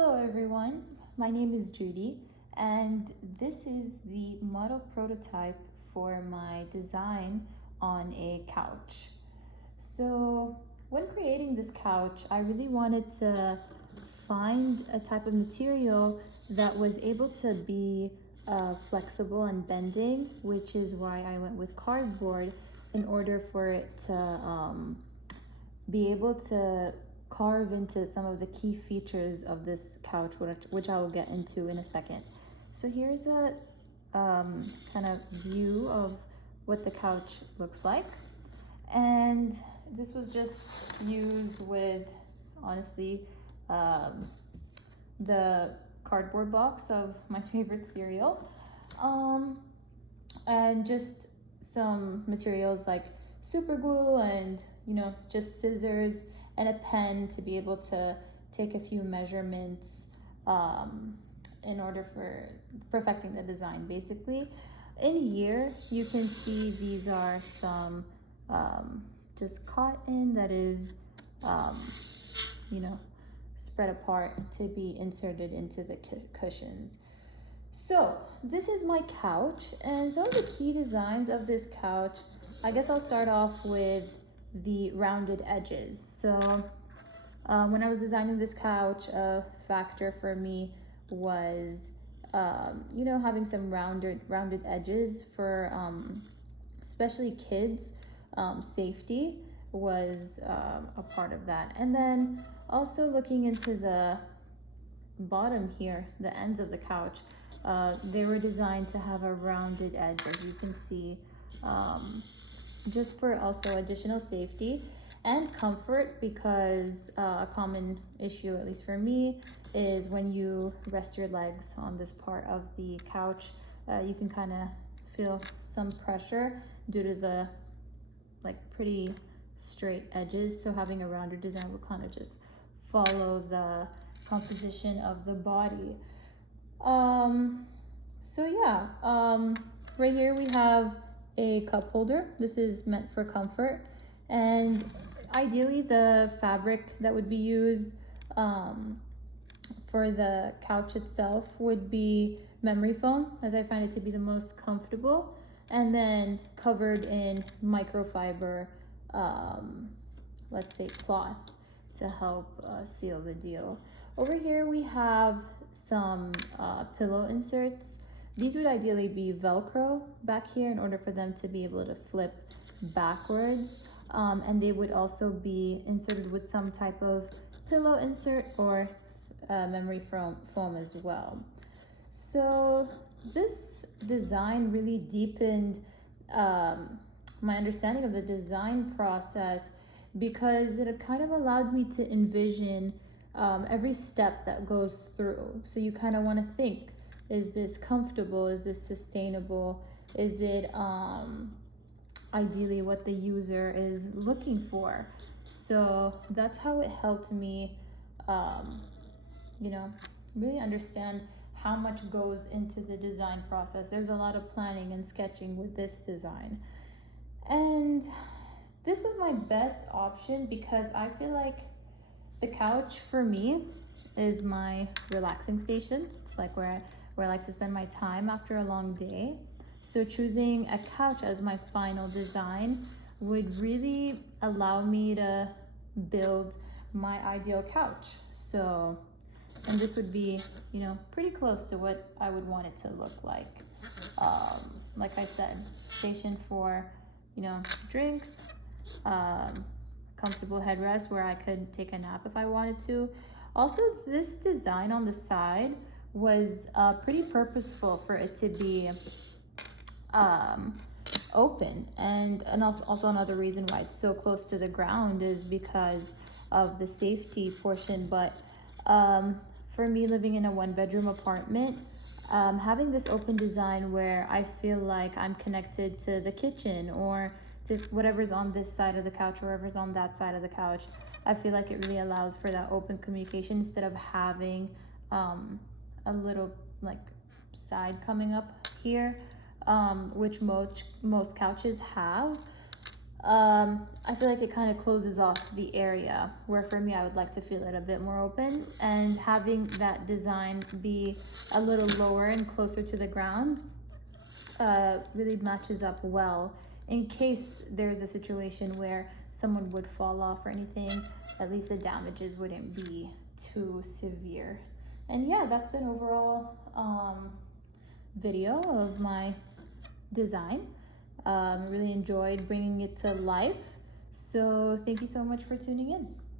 Hello everyone, my name is Judi and this is the model prototype for my design on a couch. So when creating this couch, I really wanted to find a type of material that was able to be flexible and bending, which is why I went with cardboard in order for it to be able to carve into some of the key features of this couch, which I will get into in a second. So here's a kind of view of what the couch looks like. And this was just used with, honestly, the cardboard box of my favorite cereal. And just some materials like super glue and, just scissors and a pen to be able to take a few measurements in order for perfecting the design, basically. In here, you can see these are some just cotton that is, spread apart to be inserted into the cushions. So this is my couch, and some of the key designs of this couch, I guess I'll start off with the rounded edges. So when I was designing this couch, a factor for me was having some rounded edges for especially kids. Safety was a part of that. And then also looking into the bottom here, the ends of the couch, they were designed to have a rounded edge, as you can see, just for also additional safety and comfort, because a common issue, at least for me, is when you rest your legs on this part of the couch, you can kind of feel some pressure due to the pretty straight edges. So having a rounder design will kind of just follow the composition of the body. Right here we have a cup holder. This is meant for comfort, and ideally the fabric that would be used for the couch itself would be memory foam, as I find it to be the most comfortable, and then covered in microfiber, let's say cloth, to help seal the deal. Over here we have some pillow inserts. These would ideally be Velcro back here in order for them to be able to flip backwards. And they would also be inserted with some type of pillow insert or memory foam as well. So this design really deepened my understanding of the design process, because it kind of allowed me to envision every step that goes through. So you kind of want to think, is this comfortable? Is this sustainable? Is it ideally what the user is looking for? So that's how it helped me, really understand how much goes into the design process. There's a lot of planning and sketching with this design. And this was my best option because I feel like the couch for me is my relaxing station. It's like where I like to spend my time after a long day. So choosing a couch as my final design would really allow me to build my ideal couch. So, and this would be, pretty close to what I would want it to look like. Like I said, station for, drinks, comfortable headrest where I could take a nap if I wanted to. Also, this design on the side was pretty purposeful for it to be open, and also another reason why it's so close to the ground is because of the safety portion. But for me, living in a one-bedroom apartment, having this open design where I feel like I'm connected to the kitchen or to whatever's on this side of the couch or whatever's on that side of the couch, I feel like it really allows for that open communication instead of having a little side coming up here, which most couches have. I feel like it kind of closes off the area, where for me I would like to feel it a bit more open, and having that design be a little lower and closer to the ground really matches up well in case there's a situation where someone would fall off or anything. At least the damages wouldn't be too severe. And yeah, that's an overall video of my design. Really enjoyed bringing it to life. So thank you so much for tuning in.